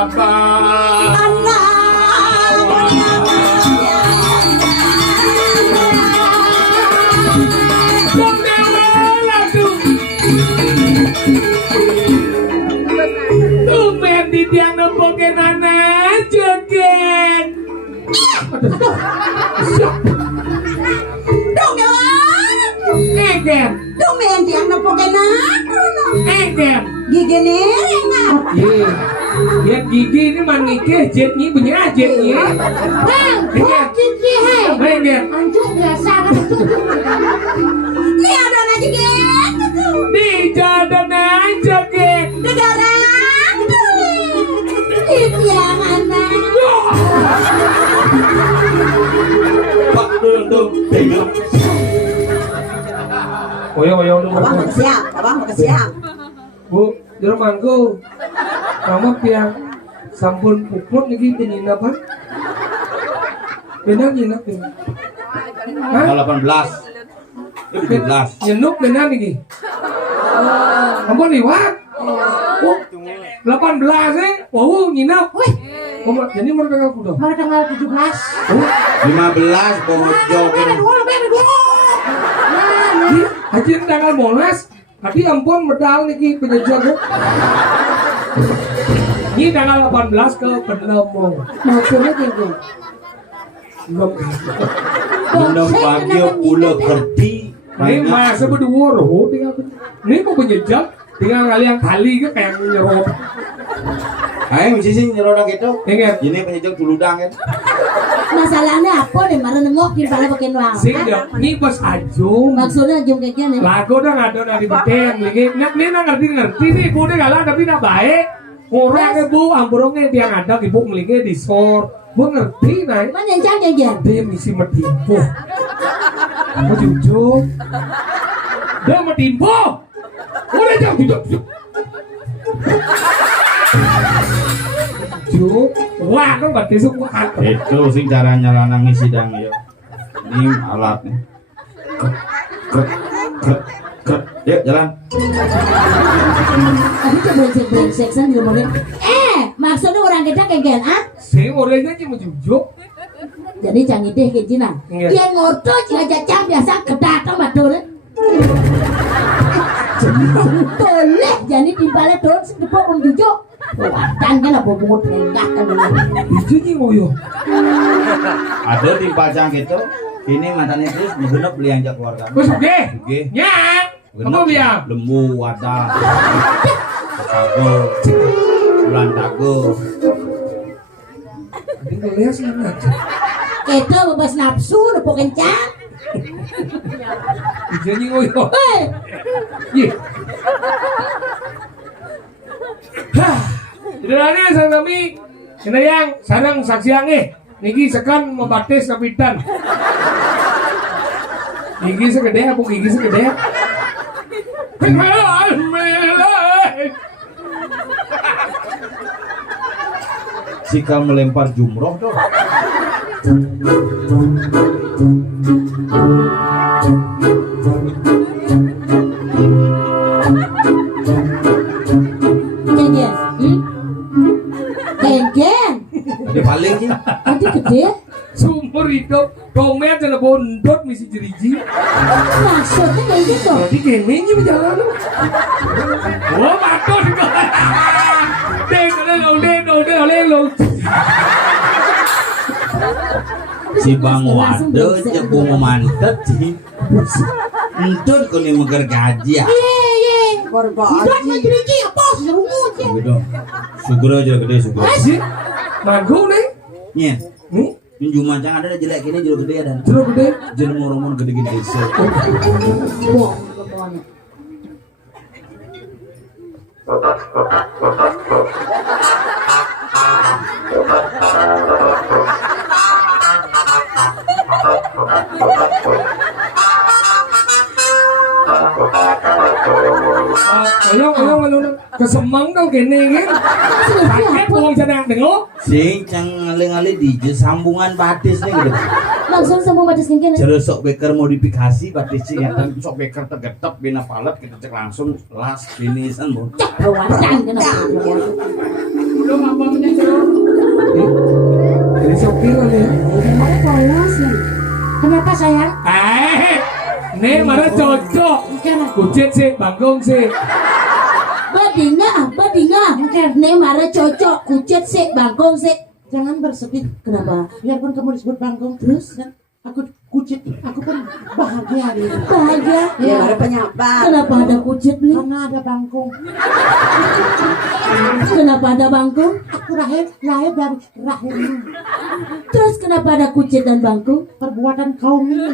apa? Tumben di tiang nempokin anak joget. Dong ya. Engem. Tumben tiang nempokin anak. Engem. Gigi nereng. Lihat gigi ini manike jetnya punya jetnya. Bang, gigi he. Engem. Anjur biasa kan. Nih ada lagi gitu. Di jalan aja get. Negara. Itu yang anak. Pak duduk tengok. Oyo Abang mau siap, abang mau siap. Bu, di rumahku. Kamu yang sampun pukul lagi penyinak apa? Benar nyinak ya? Hah? 18. 17. Nyenuk benar lagi. Kamu liwat? Oh, 18 wow nyinak. Wih, Jadi mereka nggak kuda. pada tanggal 17. Oh, 15 bojol kan. Haji tanggal 12. Tapi ampun medal niki penjajah. Ini tanggal 18 ke Penemong. Maksudnya gitu. Belum. Minum pagi pula kerti. Ini masa berdua roh tinggal. Ini mau penjajah tinggal kali ke kayak nyerot. Ayo mesti sih nyelodok itu. Ingat. Ini penyejak tuludang kan. Masalahnya apa deh? Marah nengok di pala pakai uang. Sing ini bos Ajung. Maksudnya Ajung kayak gini. Lagu dah ada dari beteng lagi. Ini ngerti nih. Bu deh kalah tapi nak baik. Orangnya bu, amburongnya dia ada ibu melingnya di sor. Bu ngerti nih. Mana yang jaga ya? Dia misi metimpo. Apa jujur? Dia metimpo. Udah jauh jujur. Juk, wah kan berarti suku hati. Itu sih caranya lanang sidang ya. Ini alatnya. Krek. Yuk jalan. Tapi tuh brengsek san ngomongin. Maksudnya orang kita kayak gini, ah? Sing orangnya cuma jujur. Jadi canggih deh kayak gini. Dia ngoto jika jajang biasa kedatang betul. Boleh jadi timbalnya doang sedepok om jujur. Watan kan apa bungut renggah kan dulu. Itu nih moyo. Ada di pajang gitu. Ini mantannya terus genep beli anjak keluarga. Wes oke. Oke. Nyak. Apa biar? Lembu wadah. Tago. Bulan tago. Tinggal lihat sana aja. Kita bebas nafsu nepok kencang. Itu nih moyo. Ye. Jadi sang kami, ini yang sarang saksi angin. Niki sekan membatis kapitan. Gigi segede apa gigi segede? Jika melempar jumroh tuh. Gen. Ada paling sih. Nanti gede. Sumur hidup, domet adalah bondot misi jeriji. Maksudnya kayak gitu. Jadi gamingnya berjalan. Wah, bagus juga. Lelo. Si Bang Wade cek mau mantet sih. Entut kau nih megar gaji ya. Berbahagia. Jeriji apa sih rumut ya? Gitu. Sugro aja gede sugro. Si, mago nih. Nih, Nih, pinju mancang ada jelek ini jeruk gede ada. jeruk gede. Jeruk moromon gede-gede sih. Wah, kepalanya. Oyong, kesemang kau gini kan? Pakai pulang sedang dengo. Sing cang ngali-ngali di sambungan batis nih gitu. Langsung sama batas kengkene. Terus sok beker modifikasi batis sih ya. Sok beker tergetep bina palet kita cek langsung last finishan bu. Cak, rawasan kena. Udah apa Apa sayang? Nih mana cocok. Kucit sih, bangkong sih. Badinga. Nih mare cocok, kucit sih, bangkong sih. Jangan bersedih. Kenapa? Biarpun kamu disebut bangkong terus kan. Aku kucit, aku pun bahagia gitu. Bahagia? Ya, ada penyapa. Kenapa ada kucit nih? Karena ada bangkong. Kenapa ada bangkong? Aku lahir dari rahimmu. Terus kenapa ada kucit dan bangkong? Perbuatan kaum ini.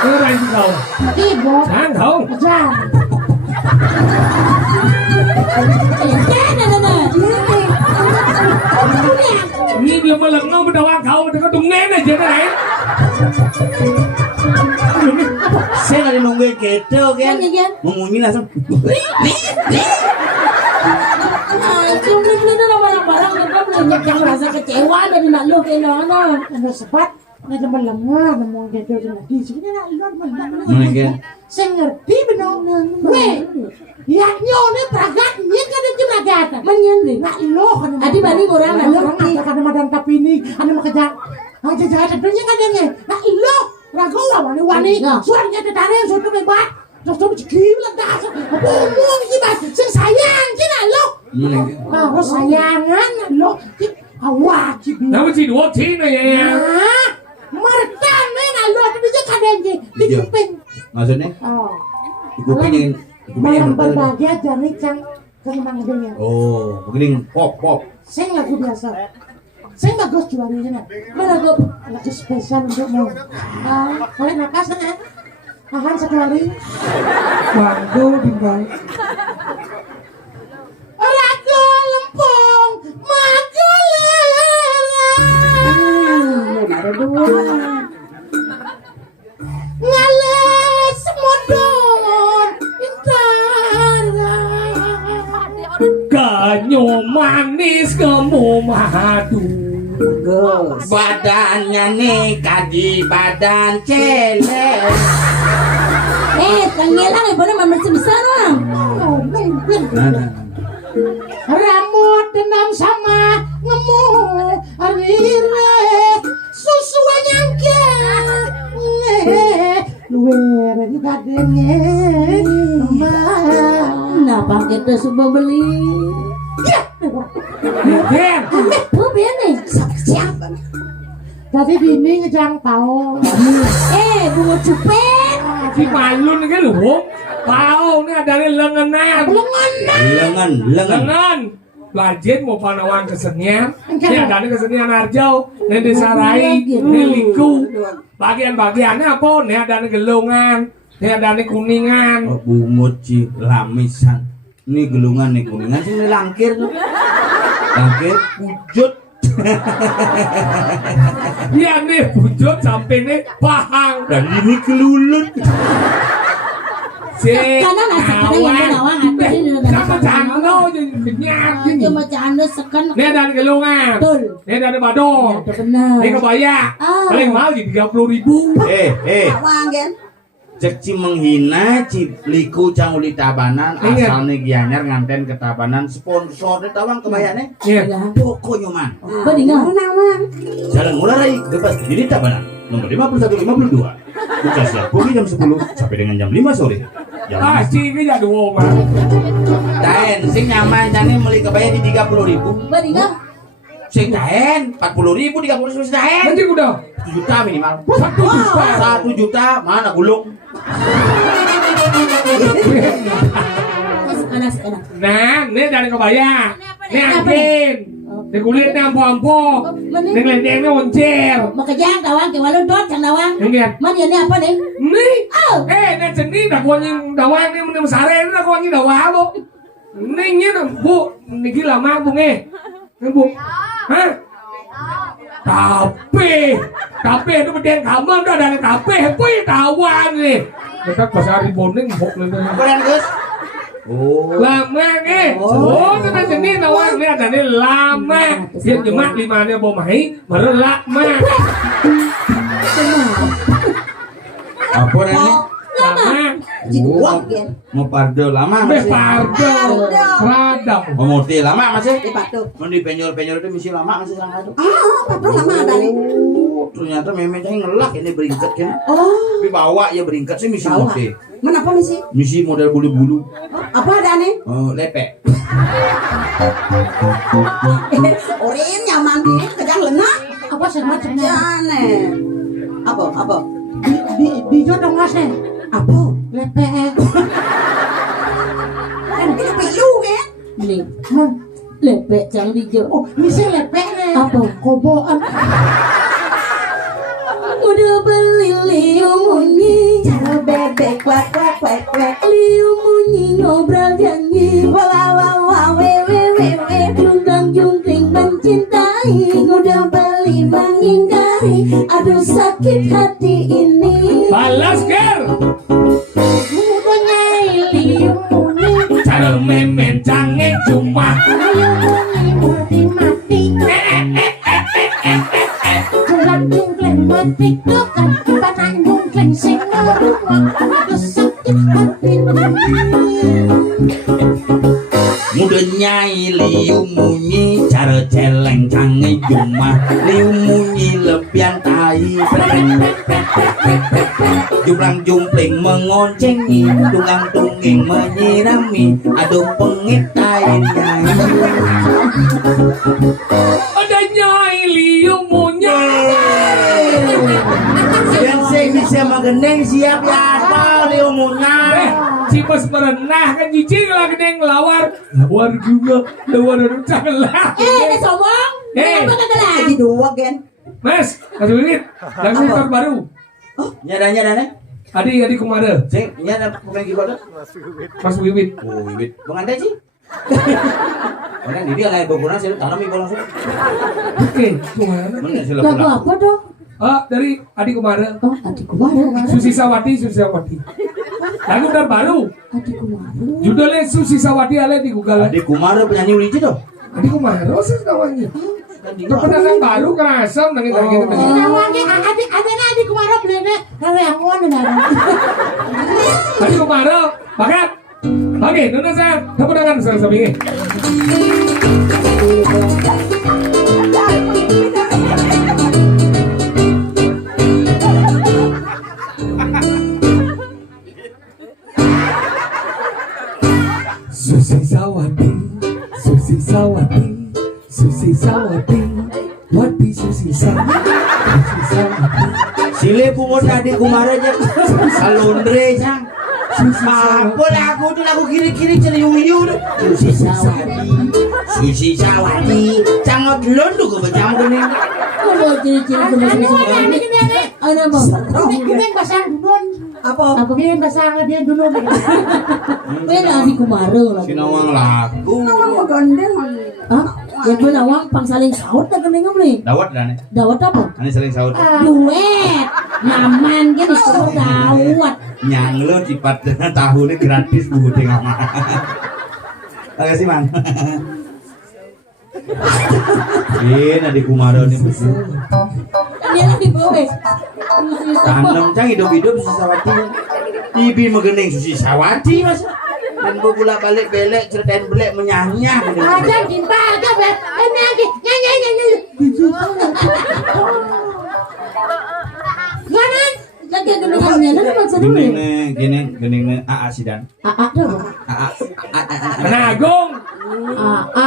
Orang kau. Ibu. Jangan kau. Jam. Ini belum melengong berdawang kau, mereka tungguin aja kan? Saya nggak nungguin gitu kan? Ngomongin langsung. Cuma orang-orang mereka banyak yang merasa kecewa dari nak lu kayak mana? Ano sepat. Nada malanga na mo gitu sa lagi. Sige na ilon man. Mungkin. Saya ngerti benar. Weh. Ya nyo ni pragat ni kan di pragat. Menyendiri. Na ilo kan. Adi bani orang na orang ni kan madan tapi ni ano makajak. Aja jahat dunya kan dia. Na ilo. Rago wani. Suaranya tetare suatu bebat. Terus tu cikim lah dah. Ngomong gimana? Sayang kina lo. Harus sayangan lo. Awak cibi. Nama si dua cina ya. Martan na lo tu dia kadenje. Dikuping. Maksudnya? Oh. Dikupingin. Malam berbahagia jari cang mangdenya. Oh, begini pop. Saya lagu biasa. Saya bagus jualnya. Lagu spesial untukmu. Kalian nakas kan? Tahan satu hari. Bangku bimbang. Ragu lempung, maju ada dua. ngalah semodon intara. Ganyo manis kamu madu. Badannya nih kadi badan celek. Kangelang ibadah masih besar orang. Rambut dendam sama ngemu arire susu nyangke luwe ni gadenge Nah pakai tes coba beli. Ben. Biar nih. siapa tadi dini ngejang tau Bunga cupet. Si malun kan lu. Tahu nih ada lenganan. Lengan. Belajar mau panawang kesenian. Ini ada kesenian Arjau, ini Desa Rai, ini Liku. Bagian-bagiannya apa? Ini ada gelungan, ini ada kuningan. Oh, bungut ci lamisan. Ini gelungan nih kuningan sini langkir. Langkir wujud. Iya nih wujud sampai nih pahang. Dan ini kelulut. Karena nasi yang nawang ada ini sama cano jadi cuma canda sekan. ini ada gelungan, Betul. ini ada badong, Benar. ini kebaya, paling mahal di 30.000. wangen Cek ci menghina ci liku canguli tabanan asalnya gianyar nganten ke tabanan sponsor di tawang kebayane. Iya. Pokoknya man. Badinga. Jalan Mularai bebas diri tabanan nomor 5152. Buka siap pagi jam 10 sampai dengan jam 5 sore. Ah, ini jadi wong. Daen sing nyaman jane meuli kebaya di 30.000. Badinga. Sing daen 40.000 30.000 daen. Nanti udah 1 juta minimal. 1 juta. 1 juta mana gulung? Sekarang. Nah, ini dari kebaya. Ini angin. Ini kulitnya ampo-ampo. Ini lendengnya oncer. Makanya tawang ke walau dot can tawang. Ini Mana ini apa nih? nih. Ini jenis dah kuanyang dawang ini menem sare ini dah kuanyang dawang bu. Ini bu, ini gila mah bu nge. Ini bu. Hah? Tapi itu beden kamu udah dari tapi tawang nih. Kita pasar riboning bok nih. Keren Gus. Oh. Lama nih. Oh, kita jenis tawang nih ada nih lama. Dia cuma 5 nya bawa mahi, baru lama. Apa ini? Lama. Jiduak gen. Mau pardo lama Beh masih. pardo. Radam. Mau moti lama masih. Di Patu. Mau di penyor-penyor itu misi lama masih sangat tuh. Patu lama ada nih. Ternyata memangnya ngelak ini beringkat kan. Oh, Tapi bawa ya beringkat sih misi bawa. moti. Kenapa misi? Misi model bulu-bulu. Apa ada nih? Lepek. Orin nyaman nih, kejang lena. Apa sih macamnya? Jane. Apa? Di jodoh ngasih. Apa? Lepek. Kan kita piyu kan? Nih, lepek jangan dijo. Oh, misi lepek nih. Apa? Koboan. Udah beli liu munyi, Cara bebek kwek liu munyi ngobrol janji, Wah, we. jungkang jungkring mencintai. Udah beli mengingkari, aduh sakit hati ini. Balas ger. Udah nyai liu muni. Cara memen jange cuma. Liu muni mati. Jungkang jungkring mati tukan. Panang jungkring sing ngeruang. Aduh sakit hati ini. Muda nyai liu munyi cara celeng canggih cuma liu munyi lebihan tai jumlang jumpling mengoncengi tunggang tungging menyirami aduh pengit tai nyai Ada nyai liu munya. dan saya bisa mageneng siap ya apa liu munya Cipas merenah kan jijik lah gede ngelawar. Lawar juga, lawar orang cagelah. Ini sombong. Eh. Kenapa kagak lah? Jiduak gen. Mas, kasih duit. Dan motor baru. nyada nih Adi kemana? sing nyada pemain gimana Mas Wiwit. oh bibit pengantin sih Orang di dia lah berguna sih tanam ibu langsung Oke, kemana? mana sih Lagu apa dong? Ah, dari Adi kemana? Oh, adikku baru. Susi Sawati. Lagu terbaru. Adikku baru. Judulnya Susi Sawati ale di Google. Adik Kumar penyanyi Uliji tuh. Adi kemana? Oh, sih kawannya. Kepenangan baru kerasa nangis gitu. Nawangnya adik kemana beli yang mana nggak? Adi kemana? Bakat. Oke, nuna saya kepenangan sama ini. Susi Sawati, Wati Susi Sawati. Sile pungut adik Kumar aja. Salondre sang. Apa lagu tuh lagu kiri-kiri celiu-liu tuh. Susi Sawati, cangot londo ke bejang kuning. Kok mau ciri-ciri bener-bener ini? Ada apa? Kita yang basang dulu. Apa? Dia yang basang dia dulu. Beda adikku baru lagi. Sinawang lagu. Nawang begondeng. Hah? Yang benawang pang saling sahur tak kena ngomong. Dawat dah nih. Dawat apa? Ini sering sahur. Duet. Nyaman gini kok dawat. Nyang lo cipat tahu ini gratis bu tengah mah. Terima kasih man. Ini adik Kumar ini betul. Dia lagi bawa. Tanam cang hidup-hidup Susi Sawati. Ibi megening Susi Sawati mas. Dan bolak balik belek ceritain belek menyanyah. Aja dimpa aja be. Nyanyi. Ganan. Lagi genungannya dan paksa dulu. Gini AA Sidan. Ada apa? Penagung.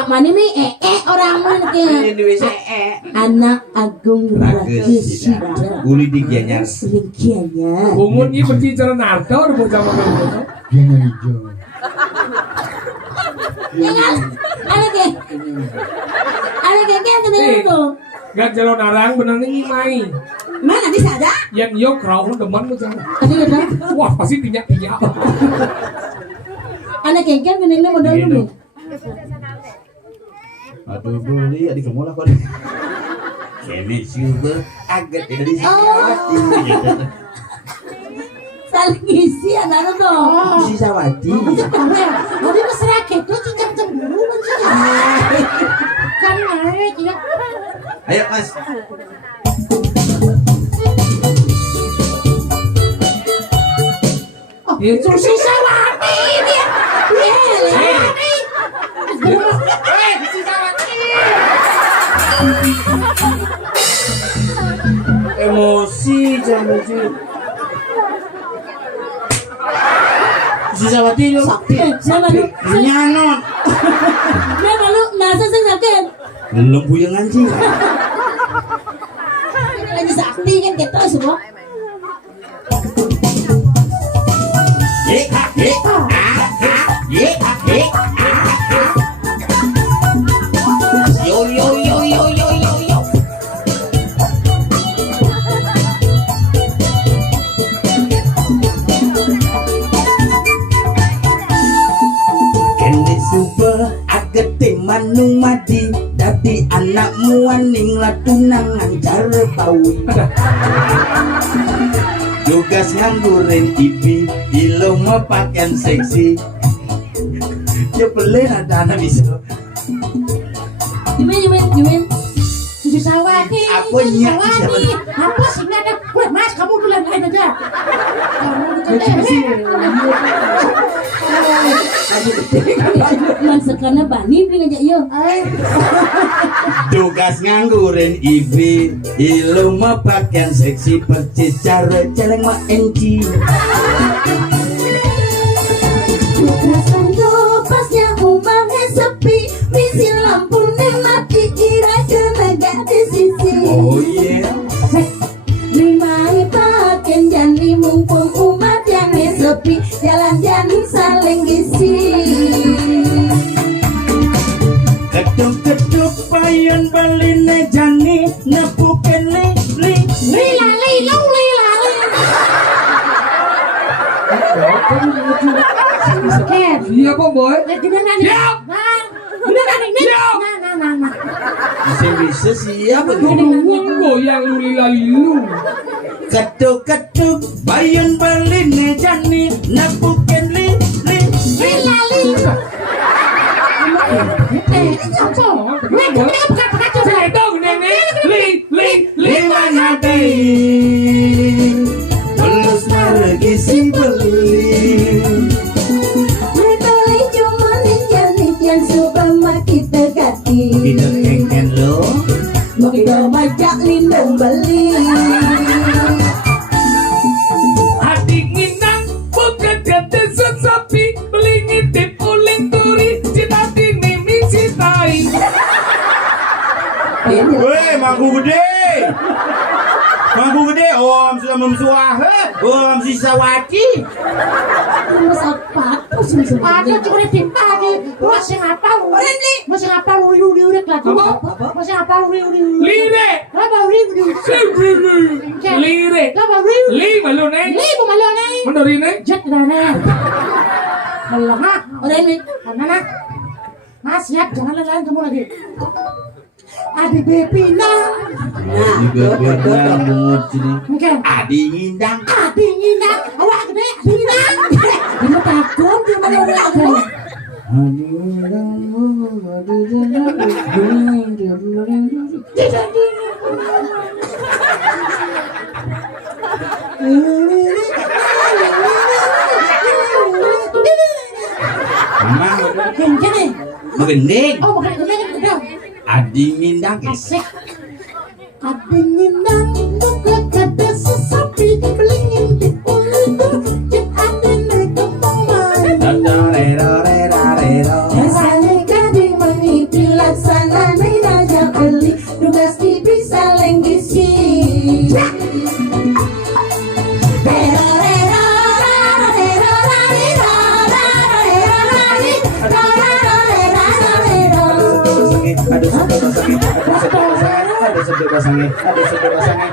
Mana nih orang mana Ini ke? di WC. Anak Agung Rages Sidan. Ragesida. Uli di Gianyar. Selingkiannya. Bungun ini berbicara narto udah bocah makan. Jangan. Ada ke kan kena itu. Gak jalan narang bener nih mai. Mana bisa aja? Yang yo kerau teman bocah. Ada kena. Wah pasti tinyak. Ada kengkeng kena ini modal dulu. Aduh beli adik kamu lah kok. Kene juga agak dari Sawati. Saling isi anak dong. Susi Sawati. Jadi mesra gitu cincang cemburu kan naik ya. Ayo mas. Ya, Susi Sawati dia. Sawati. Susi Sawati. Emosi jangan lucu. Sisawati yo. Sakti. Nama lu, Nyanon. nama lu nasa sing sakit. Belum puyeng anjing. Lagi sakti kan kita semua. Yo yo yo yo yo yo yo. Kene suba agete manung madi dadi anakmu aning latunangan cara bawi. Tugas nganggurin TV ilo mau pakaian seksi. Ya boleh ada anak bisa. Jimin. Susi Sawati. Apa nyak Sawati. Apa sih nggak ada? Weh, Mas, kamu duluan lain aja. Man sekana bani beli ngajak yo. Tugas nganggurin ibi ilo mau pakaian seksi percis cara celeng ma enci. Kerasan topasnya umangnya sepi, misi lampunya mati kira kena di sisi. Oh yeah. Limai paken jani mumpung umat yang sepi, jalan-jalan saling isi. Keduk payon baline jani nepuken li. Lila. Ken. Iya kok boy. Gimana nih? Gimana nih? Nah. Masih bisa siapa Tunggu goyang lu lilu. Keduk payon baline jani nepuken li. Lila. Apa? Weh, kamu bukan pengacu saya. Dong nenek. Li. Mana deh? Belus lagi si beli. Metali cuma nijan supaya kita ganti. Kita kengen lo. Kita majak lindung beli. Hati nginang bukan jati sesapi, beli ngintip uling turi, cita dini misi tai. Weh, mangku gede. Om sudah memsuah. Om Sisawati. Mas apa sih Ada cuma tinta nih. Masih ngapal. Masih ngapal uri-uri lagi. Apa? Masih ngapal uri-uri. Lire. Apa uri-uri? Lire. Apa uri-uri? Li malu neng. Li bumalyo nih. Mendari neng. Jet dana. Belum ah. Orang ini Nana. Mas siap jangan lain kamu lagi. Adi Bepina. Juga benar banget sini. Mungkin. Adi ngindang. Adi ngindang. Awak gede. Adi ngindang. dia takut dia mana orang. Adi ngindang. Mungkin nih. Mengending. Oh bukan gede gede. Adi ngindang. Asik. Adi ngindang. Buka kata sesapi. Belingin di ulu. Cek adi naik ke momen. Rasanya gading menipi laksana raja beli tugas tipi saling gisi.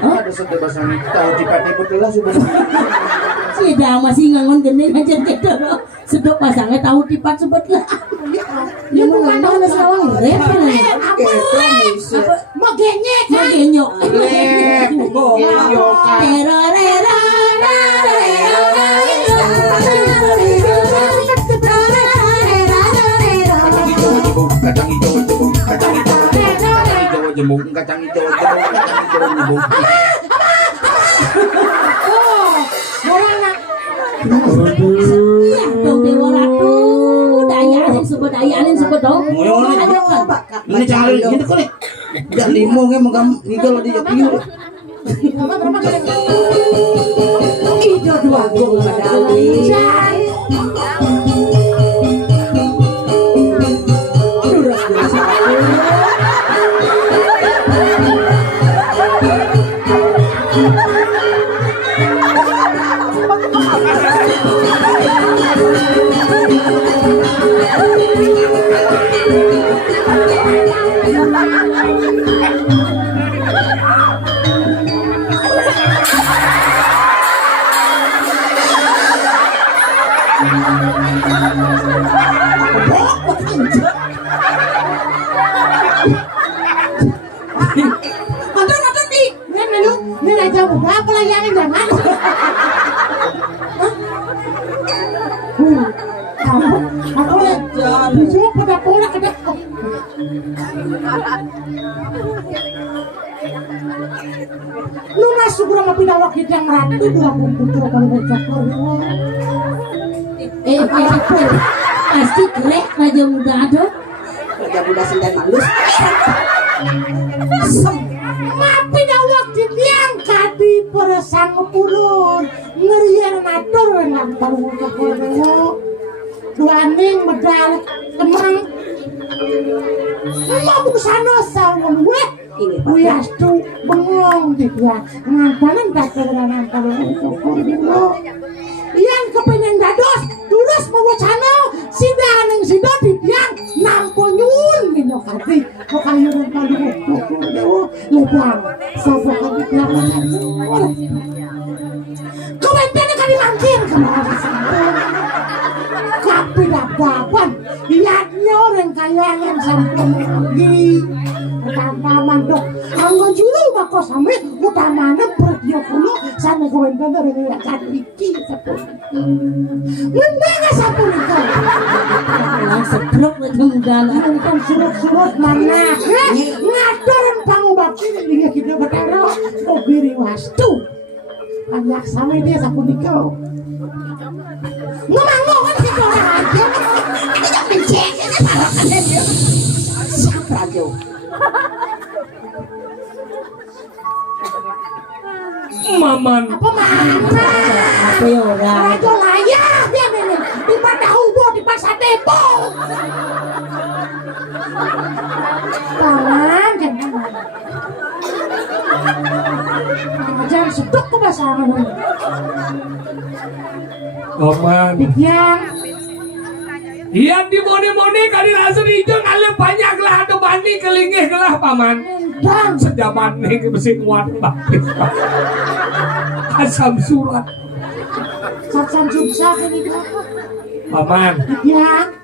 Ada sedih basangnya. Tahu dipati betul sudah. Tidak masih ngangon gendeng aja gitu loh. Sedok pasangnya tahu tipat sebut lah. Dia mau ngomong sawang rep kan? Mau genyek Mau genyok. Kacang hijau jembung. Oh, bola nak. toh. Ngoyo nih. Ayo kan. Ini jangan gitu kok nih. Jangan limo nge mau kamu ngigol di piu. Ido dua gong madali. Duras Nonton di. Ini lu, ini aja udah pelayanan jangan. Aku lihat besok pada pola ada. Lu masuk kurang pindah waktu yang ratu dua putra kalau bocor. Pasti krek Raja Muda ada. Raja Buddha Sendan Malus. Mapi dah waktu yang kadi perasaan purun ngerian natur dengan tahu kekono dua ning medal kemang mau sana sawon we wias tu bengong dia ngantanan dakeran kalau kekono yang kepengen dados terus mau sana sidaning sido dibiang nampo nyun dino kati pokayun kali lebang sapa kali belakang kawentene kali mangkir kemana kapi dapapan lihatnya orang kayangan sampun lagi pertama dok anggo julu mako sami utamane perdio kulo sana kawentene dari lihat iki sapun mendengar sapun itu Sebrok Raja Muda. nonton surut-surut mana ngaturin pangubakti ini kita bertero obiri wastu banyak sama dia sapun dikau ngomong-ngomong sih orang aja ini tak mencet Siapa Rajo? Maman. apa mana Apa ya orang? Rajo layak dia ini di pada hubo di pasar depo tangan jangan seduk ke bahasa Maman. yang Iya di moni-moni kali langsung hijau ngalir banyak lah atau bani kelingih lah paman. dan Sejaman nih ke besi kuat banget. Asam surat. sasan susah gitu Paman. yang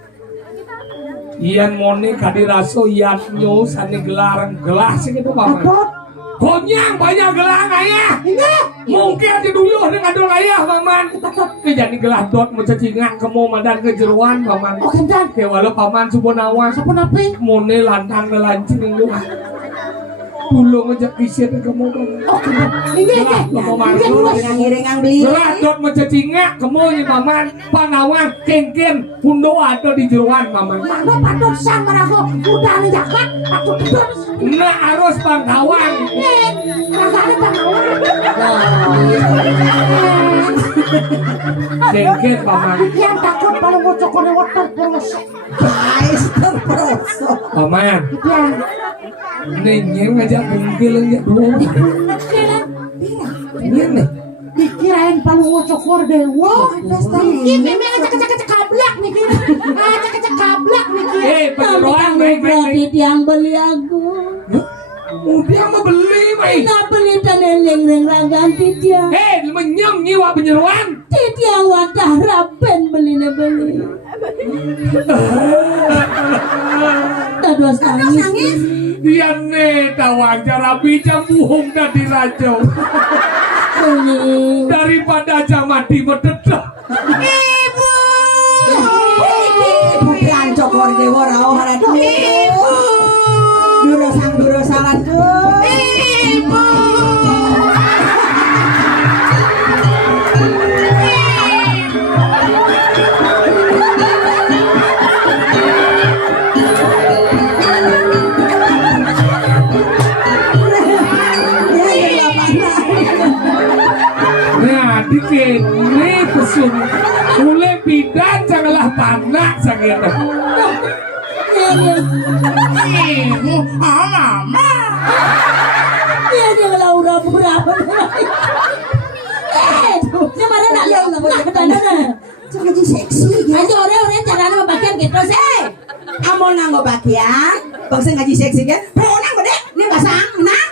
Ian moni kali raso ian nyo sani gelarang gelas gitu paman. Adot Konyang banyak gelang ayah. ini Mungkin aja dulu dengan dong ayah paman. Ke jadi gelas dot mencacingan kemo madan kejeruan paman. oh kencan Ke walau paman subonawan. apa napi Mone lantang ngelancing lu. Dulu ngejak kisir kemo paman. oh kencan ini Ngiring beli. Geladot mencacingan kemo ni paman. Panawang kengken hundo ada di jeruan paman. mana patut sama aku udah nih jakat aku terus Nah arus pangkawang. kagak pangawang Kengken paman. yang takut kalau mau cokone water terus Ais terperosok. Paman. yang Nenyeng ngajak mungkil ngajak dua. Ini nih. dikirain paling mau cokor dewa ini memang cek kablak nih kira cek kablak nih kira Penyeruan Kamu berarti yang beli aku. Udah mau beli mai. Nak beli tanah leng ganti dia. Menyem nyiwa penyeruan. Dia wadah rapen beli. Tados nangis. Dia nih tawang cara bicara buhung tadi raja. Beli. Daripada aja mati berdedah. Ibu pelancok dewa rao haradu. Duro salanku. Ibu. kene pesun mulai bidan janganlah panak sakit Ibu, mama. Dia Laura berapa? Dia mana nak lihat nak mana? Jangan jadi seksi ya. Aja orang-orang caranya membagian gitu sih. Amo nanggo bagian, bangsa ngaji seksi kan? Mau nanggo deh, ini basang, nah.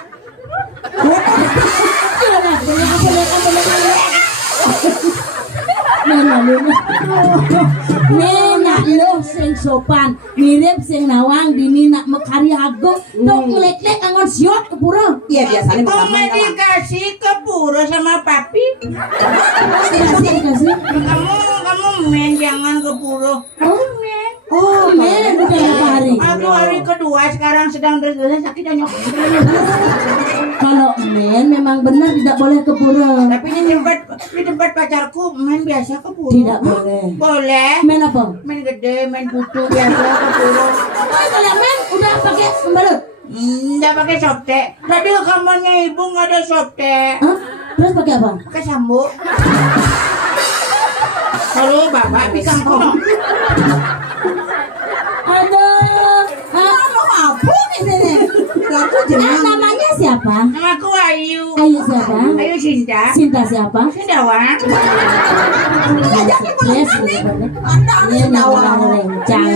Nenak lo sing sopan, mirip sing nawang dini nak mekarya agung, tok ngelek-lek angon siot ke pura. Iya biasanya Kamu dikasih ke pura sama papi. Kasih. Kamu main jangan ke pura. Men. Oh, men udah berapa hari? Aku hari kedua sekarang sedang berjalan sakit dan nyokap. Kalau men memang benar tidak boleh ke pura. Tapi di tempat pacarku main biasa ke pura. Tidak boleh. Boleh. Men apa? Main gede, main putu biasa ke pura. Oh, kalau men udah pakai pembalut. Nggak pakai sopte. Tadi ke kamarnya ibu nggak ada sopte. Hah? Terus pakai apa? Pakai sambu. Halo bapak pisang kok. Aduh, mau apa nih? Aku namanya siapa? Namaku Ayu. Ayu siapa? Ayu Cinta. Cinta siapa? Sindawang. Yes, ini orang rencang.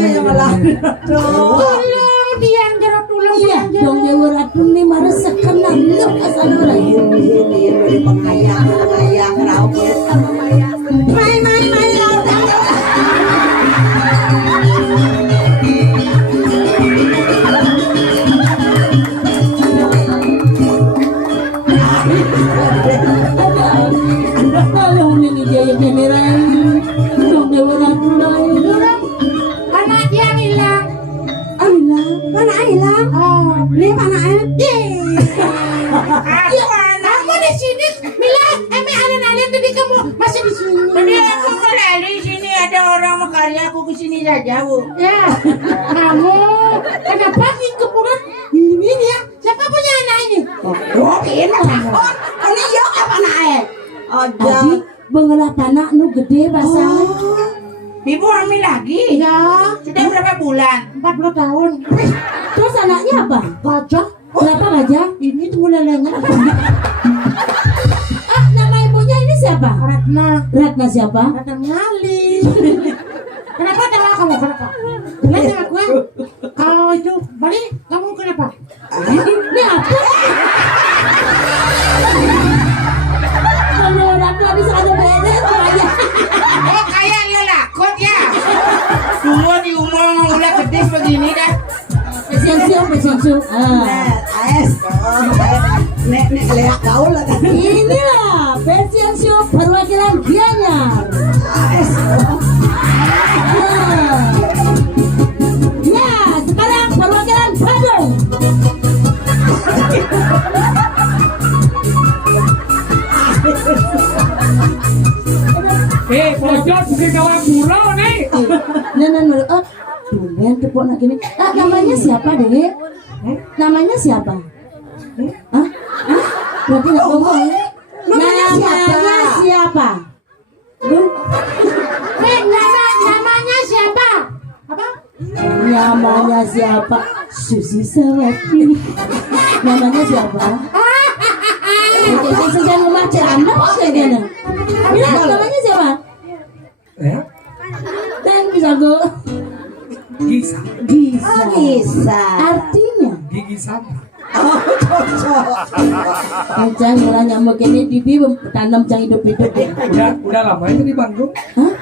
Tolong diam jeruk tolong. Iya, dong dia ratu nih marah sekena lu asal orang. Ini pengayang raut sama Maya. Main Kalau ini dia general, dong dia ratu lain. Anak yang hilang. Mana hilang? Oh, ini mana Kamu di sini, Mila. Alien tadi kamu masih di sini. Tadi aku kembali di sini ada orang makarya aku ke sini saja, Bu. Ya, kamu kenapa ngikut pulang ini ya? Siapa punya anak ini? Oh, ini yuk apa naik? Aji, bengelah panak nu gede basah. Ibu hamil lagi? Ya, Sudah berapa bulan? 40 tahun. Terus anaknya apa? Gajah. Berapa gajah? Ini tunggu lelengan. Ah, nama ibunya ini siapa? Ratna. Ratna siapa? Ratna Ngali. Kenapa tawa kamu? Kenapa? Jelas sama gue. Kalau itu balik, kamu kenapa? Ini apa? Kalau Ratna bisa ada beres aja. Oh, kayak lo lakot ya? Semua di umur udah gede begini dah. Pesian-sian. AS. Nek lihat gaul lah. Inilah Pesian Show perwakilan Gianyar. AS. Ya, sekarang perwakilan Bandung. pojok di kawan pulau nih Nah, tumben tepuk nak gini. Namanya siapa, Dek? Namanya siapa? Hah? Berarti nggak ngomong. Namanya siapa? Namanya siapa? Apa? Namanya siapa? Susi Sawati. Namanya siapa? Oke, sedang membaca anak segala. Bila namanya siapa? ya Dan bisa go. Gisa Bisa. Artinya, gigi sama Cang mulai nyamuk ini bibi tanam cang hidup-hidup. udah lama itu di Bandung. Hah?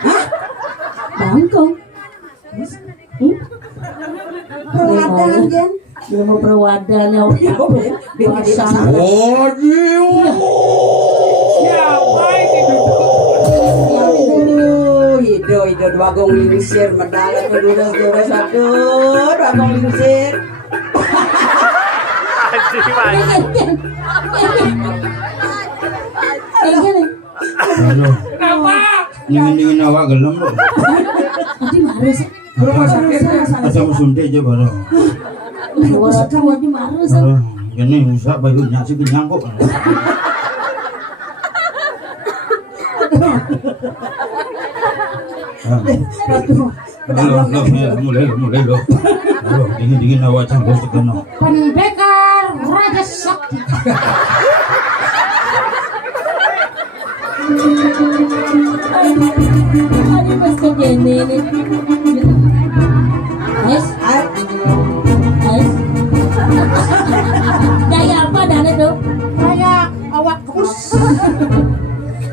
Bangkong. Perwakilan Jen. Belum mau perwadan ya. Pasang. Siapa ini Hido dua gong lingsir medala kedua satu dua gong lingsir. kenapa Dingin-dingin awak gelem kok. Adi marah sih. rumah sakit Ada musunde aja bareng. Kamu adi marah sih. Bareng. Ini usah bayu nyak sih kenyang kok. Mulai lo. Dingin awak canggung sekono. Pendekar Raja Sakti. Aduh pas kegini nih. Yes. Yes. Gaya apa Dana tuh? Kayak awak kus.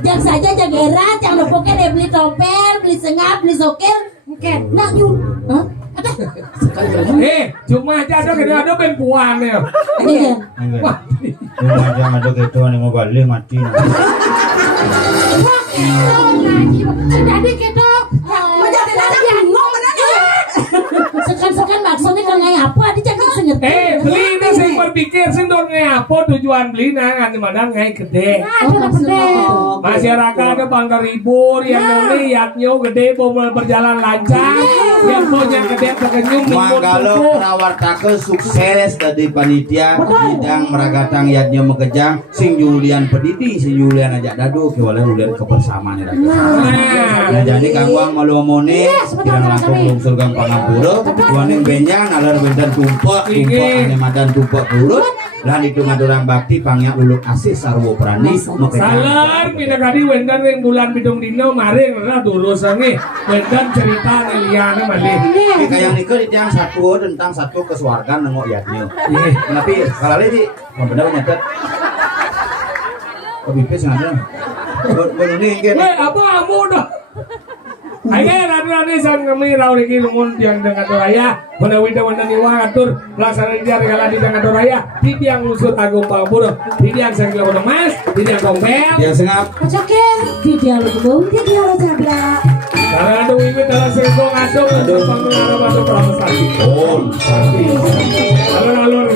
Jangan saja jaga erat, jangan lupakan ya beli topel, beli sengap, beli sokel. Oke. Nak yuk. Hah? Cuma aja ada kena ben puan ya. Iya. Wah, Cuma aja ada gitu nih mau balik mati. Wah, keto ngaji. Jadi keto. Menjadi anak yang ngomong Sekan-sekan maksudnya kan kayak apa? Dia jangan senget. beli ini sing berpikir sing don apa tujuan beli nang mana ngai gede. Oh, maksudnya. Masyarakat ada bangga ribur yang niatnya gede bomel berjalan lancar yang punya gede terkenyum Manggalo nawartake sukses dari panitia bidang meragatang yatnya mekejang sing Julian pedidi sing Julian ajak dadu ke oleh Julian kebersamaan ya. Nah jadi kangwang malu mone kirang langkung lungsur gang Pangapura waning benjang alar bendan tumpuk ane madan tumpuk turut lan itu ngadurang bakti pangyak luluk asis sarwo prani mekejang. salar pindah kadi wendan yang bulan bidung dino maring lah durusannya wendan cerita ngeliana malih. Kayak nikah di yang satu tentang satu kesuargaan nengok yatnya. Tapi kalau lagi yang benar nyatet. Oh bipis nggak ada. Ini kan. Apa kamu dah? Ayo rani san kami rauliki lumun yang dengan doraya, pada wida wanda niwa atur laksana dia regala di dengan doraya, di yang usut agung Pangapura, di yang sang kilo mas, di yang kompel. Dia sengap. Cokel. Video lo kebun, video lo cabla. Karena ada wiwi dalam sengkong aduk, aduk pengaruh masuk proses lagi. Oh, Alur-alur.